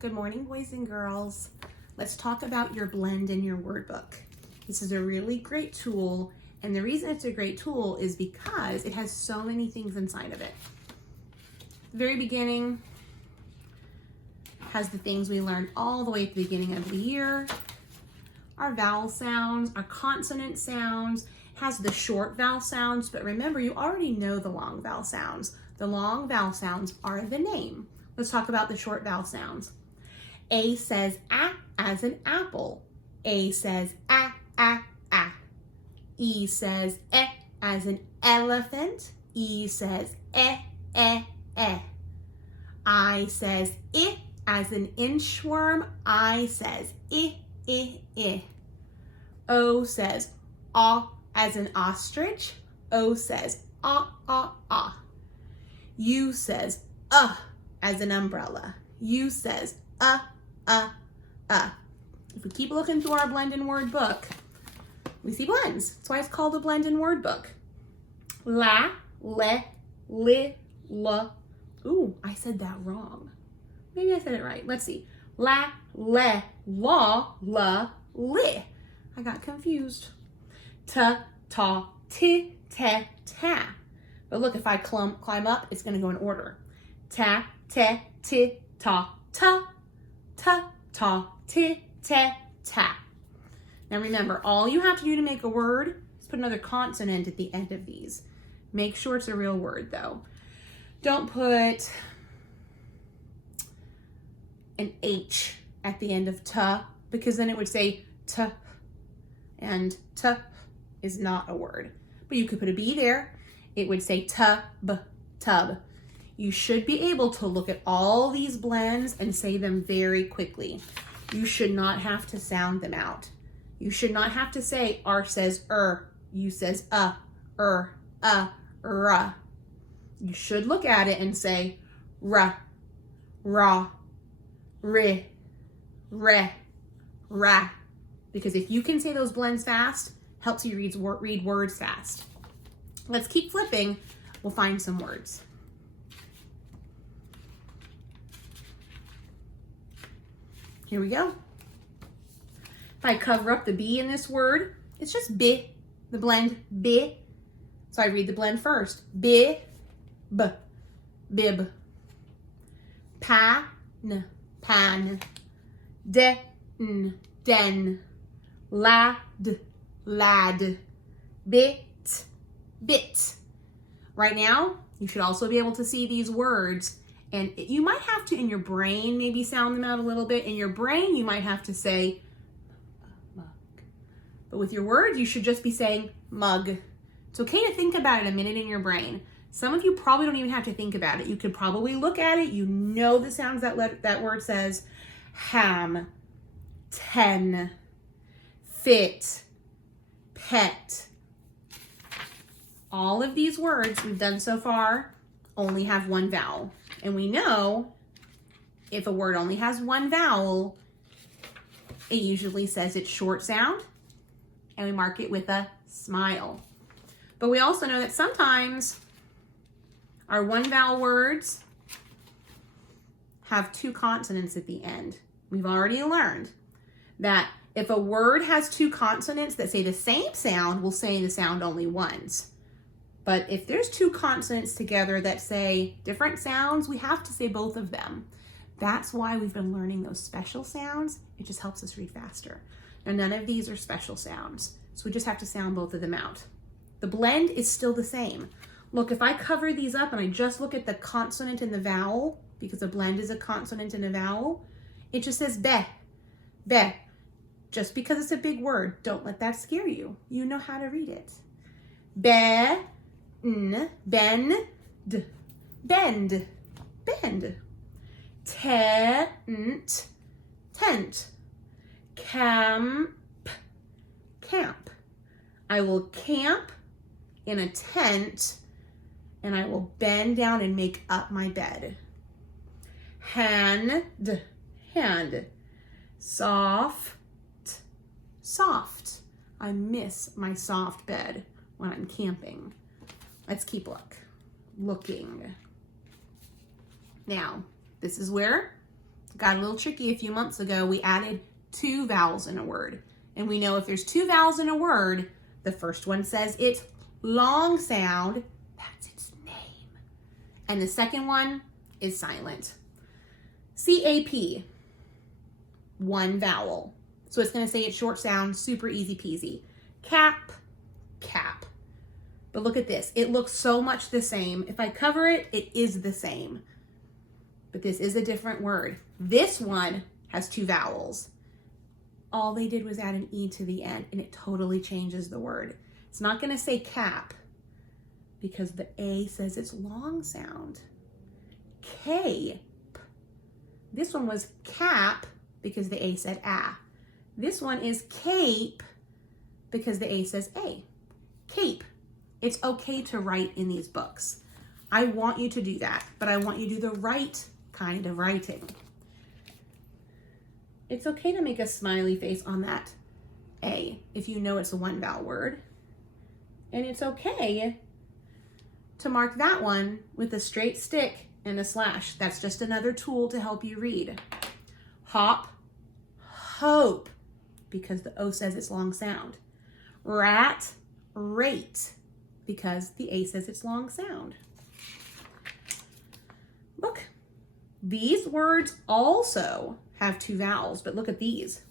Good morning, boys and girls. Let's talk about your blend in your word book. This is a really great tool, and the reason it's a great tool is because it has so many things inside of it. The very beginning has the things we learned all the way at the beginning of the year. Our vowel sounds, our consonant sounds, has the short vowel sounds, but remember, you already know the long vowel sounds. The long vowel sounds are the name. Let's talk about the short vowel sounds. A says a as an apple. A says a. E says e as an elephant. E says e. I says I as an inchworm. I says I. O says a as an ostrich. O says ah. U says as an umbrella. U says If we keep looking through our blend in word book, we see blends. That's why it's called a blend in word book. La, le, li, la. Ooh, I said that wrong. Maybe I said it right. Let's see. La, le, la, li. I got confused. Ta, ta, ti, ta, ta. But look, if I climb up, it's going to go in order. Ta, te, ti, ta, ta. Ta, ta, ti, ta, ta. Now remember, all you have to do to make a word is put another consonant at the end of these. Make sure it's a real word though. Don't put an H at the end of ta, because then it would say t, and t is not a word. But you could put a B there. It would say tub, tub. You should be able to look at all these blends and say them very quickly. You should not have to sound them out. You should not have to say R says U says r. You should look at it and say ra, ri, re, ra. Because if you can say those blends fast, helps you read words fast. Let's keep flipping. We'll find some words. Here we go. If I cover up the B in this word, it's just bi, the blend bi. So I read the blend first. Bi, b, bib. Pan, pan. Den, den. Lad, lad. Bit, bit. Right now, you should also be able to see these words, and you might have to, in your brain, maybe sound them out a little bit. In your brain, you might have to say mug. But with your words, you should just be saying mug. It's okay to think about it a minute in your brain. Some of you probably don't even have to think about it. You could probably look at it. You know the sounds that word says. Ham, ten, fit, pet. All of these words we've done so far only have one vowel. And we know if a word only has one vowel, it usually says it's short sound, and we mark it with a smile. But we also know that sometimes our one vowel words have two consonants at the end. We've already learned that if a word has two consonants that say the same sound, we'll say the sound only once. But if there's two consonants together that say different sounds, we have to say both of them. That's why we've been learning those special sounds. It just helps us read faster. Now, none of these are special sounds, so we just have to sound both of them out. The blend is still the same. Look, if I cover these up and I just look at the consonant and the vowel, because a blend is a consonant and a vowel, it just says be, be. Just because it's a big word, don't let that scare you. You know how to read it. Be, bend, bend, bend. Tent, tent. Camp, camp. I will camp in a tent, and I will bend down and make up my bed. Hand, hand. Soft, soft. I miss my soft bed when I'm camping. Let's keep looking. Now, this is where got a little tricky a few months ago. We added 2 vowels in a word. And we know if there's 2 vowels in a word, the first one says it's long sound, that's its name. And the second one is silent. CAP, 1 vowel. So it's going to say it's short sound, super easy peasy. Cap, cap. But look at this. It looks so much the same. If I cover it, it is the same. But this is a different word. This one has 2 vowels. All they did was add an E to the end, and it totally changes the word. It's not going to say cap because the A says it's long sound. Cape. This one was cap because the A said ah. This one is cape because the A says A. Cape. It's okay to write in these books. I want you to do that, but I want you to do the right kind of writing. It's okay to make a smiley face on that A if you know it's a 1 vowel word. And it's okay to mark that one with a straight stick and a slash. That's just another tool to help you read. Hop, hope, because the O says it's long sound. Rat, rate, because the A says it's long sound. Look, these words also have 2 vowels, but look at these.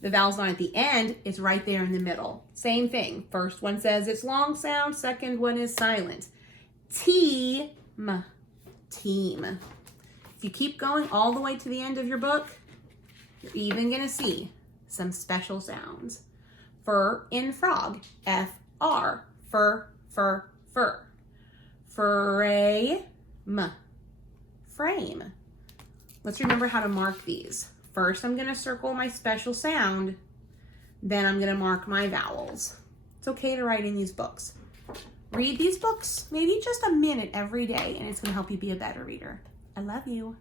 The vowel's not at the end, it's right there in the middle. Same thing. First one says it's long sound, second one is silent. Team, team. If you keep going all the way to the end of your book, you're even gonna see some special sounds. Fur in frog, F-R, fur, fur, fur. Frame, frame. Let's remember how to mark these. First, I'm gonna circle my special sound, then I'm gonna mark my vowels. It's okay to write in these books. Read these books, maybe just a minute every day, and it's gonna help you be a better reader. I love you.